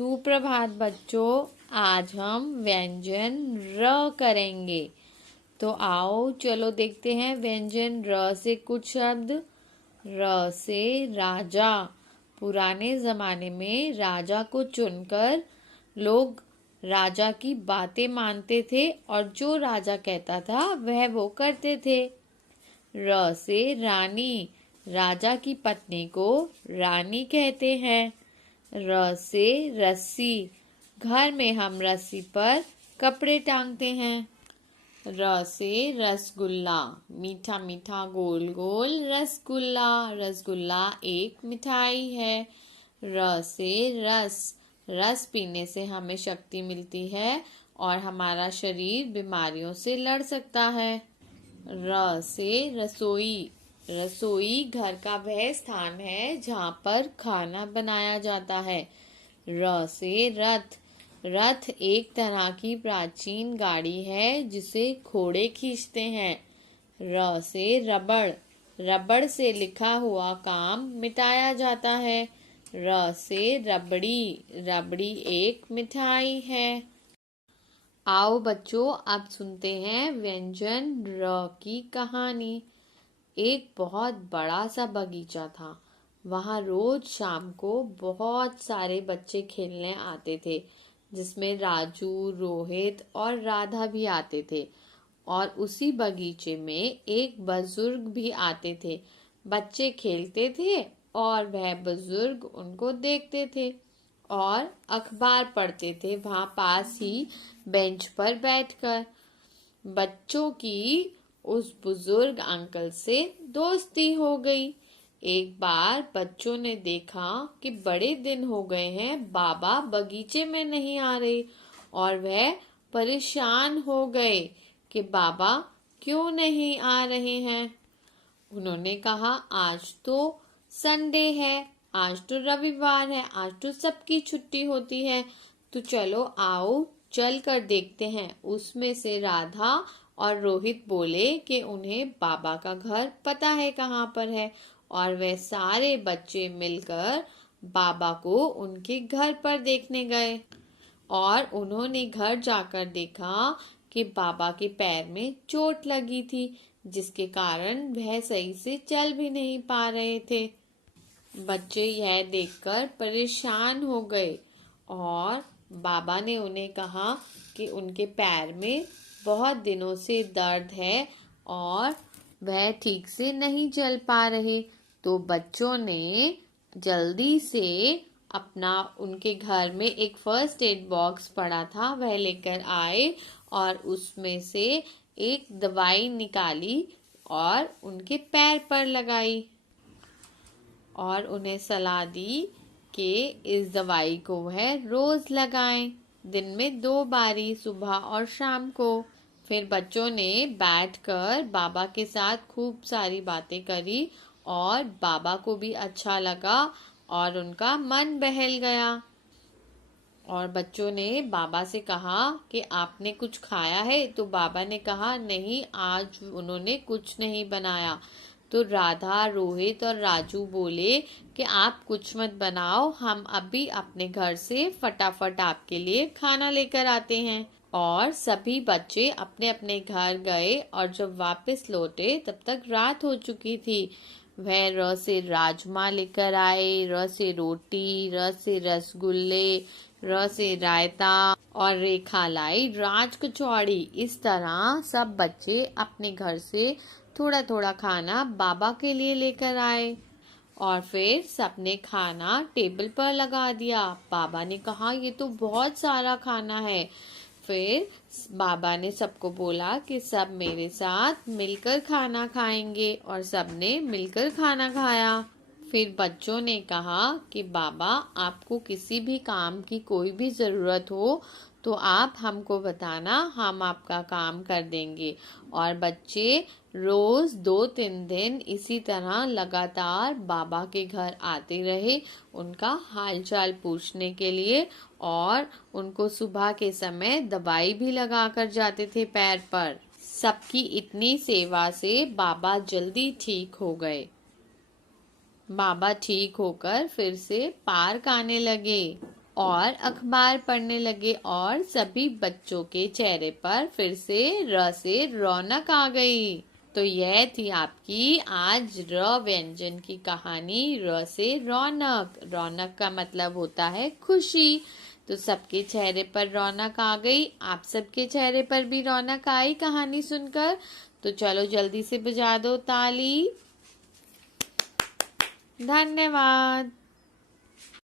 सुप्रभात बच्चों, आज हम व्यंजन र करेंगे। तो आओ चलो देखते हैं व्यंजन र से कुछ शब्द। र से राजा। पुराने जमाने में राजा को चुनकर लोग राजा की बातें मानते थे और जो राजा कहता था वह वो करते थे। र से रानी। राजा की पत्नी को रानी कहते हैं। र से रस्सी। घर में हम रस्सी पर कपड़े टांगते हैं। र से रसगुल्ला। मीठा मीठा गोल गोल रसगुल्ला। रसगुल्ला एक मिठाई है। र से रस। रस पीने से हमें शक्ति मिलती है और हमारा शरीर बीमारियों से लड़ सकता है। र से रसोई। रसोई घर का वह स्थान है जहाँ पर खाना बनाया जाता है। र से रथ। रथ एक तरह की प्राचीन गाड़ी है जिसे घोड़े खींचते हैं। र से रबड़। रबड़ से लिखा हुआ काम मिटाया जाता है। र से रबड़ी। रबड़ी एक मिठाई है। आओ बच्चों, अब सुनते हैं व्यंजन र की कहानी। एक बहुत बड़ा सा बगीचा था। वहाँ रोज शाम को बहुत सारे बच्चे खेलने आते थे, जिसमें राजू, रोहित और राधा भी आते थे। और उसी बगीचे में एक बुजुर्ग भी आते थे। बच्चे खेलते थे और वह बुजुर्ग उनको देखते थे और अखबार पढ़ते थे वहाँ पास ही बेंच पर बैठकर। बच्चों की उस बुजुर्ग अंकल से दोस्ती हो गई। एक बार बच्चों ने देखा कि बड़े दिन हो गए हैं बाबा बगीचे में नहीं आ रहे और वह परेशान हो गए कि बाबा क्यों नहीं आ रहे हैं। उन्होंने कहा, आज तो संडे है, आज तो रविवार है, आज तो सबकी छुट्टी होती है, तो चलो आओ चल कर देखते हैं। उसमें से राधा और रोहित बोले कि उन्हें बाबा का घर पता है कहाँ पर है और वे सारे बच्चे मिलकर बाबा को उनके घर पर देखने गए। और उन्होंने घर जाकर देखा कि बाबा के पैर में चोट लगी थी, जिसके कारण वह सही से चल भी नहीं पा रहे थे। बच्चे यह देखकर परेशान हो गए और बाबा ने उन्हें कहा कि उनके पैर में बहुत दिनों से दर्द है और वह ठीक से नहीं चल पा रहे। तो बच्चों ने जल्दी से अपना उनके घर में एक फर्स्ट एड बॉक्स पड़ा था वह लेकर आए और उसमें से एक दवाई निकाली और उनके पैर पर लगाई और उन्हें सलाह दी कि इस दवाई को वह रोज लगाएं, दिन में 2 बारी, सुबह और शाम को। फिर बच्चों ने बैठकर बाबा के साथ खूब सारी बातें करी और बाबा को भी अच्छा लगा और उनका मन बहल गया। और बच्चों ने बाबा से कहा कि आपने कुछ खाया है? तो बाबा ने कहा, नहीं, आज उन्होंने कुछ नहीं बनाया। तो राधा, रोहित और राजू बोले कि आप कुछ मत बनाओ, हम अभी अपने घर से फटाफट आपके लिए खाना लेकर आते हैं। और सभी बच्चे अपने अपने घर गए और जब वापस लौटे तब तक रात हो चुकी थी। वह र से राजमा लेकर आए, र से रोटी, र से रसगुल्ले, र से रायता और रेखा लाई राज कचौड़ी। इस तरह सब बच्चे अपने घर से थोड़ा थोड़ा खाना बाबा के लिए लेकर आए और फिर सबने खाना टेबल पर लगा दिया। बाबा ने कहा, ये तो बहुत सारा खाना है। फिर बाबा ने सबको बोला कि सब मेरे साथ मिलकर खाना खाएंगे और सबने मिलकर खाना खाया। फिर बच्चों ने कहा कि बाबा, आपको किसी भी काम की कोई भी ज़रूरत हो तो आप हमको बताना, हम आपका काम कर देंगे। और बच्चे रोज 2-3 दिन इसी तरह लगातार बाबा के घर आते रहे उनका हालचाल पूछने के लिए और उनको सुबह के समय दवाई भी लगा कर जाते थे पैर पर। सबकी इतनी सेवा से बाबा जल्दी ठीक हो गए। बाबा ठीक होकर फिर से पार्क आने लगे और अखबार पढ़ने लगे और सभी बच्चों के चेहरे पर फिर से र से रौनक आ गई। तो यह थी आपकी आज र व्यंजन की कहानी, र से रौनक। रौनक का मतलब होता है खुशी। तो सबके चेहरे पर रौनक आ गई। आप सबके चेहरे पर भी रौनक आई कहानी सुनकर। तो चलो जल्दी से बजा दो ताली। धन्यवाद।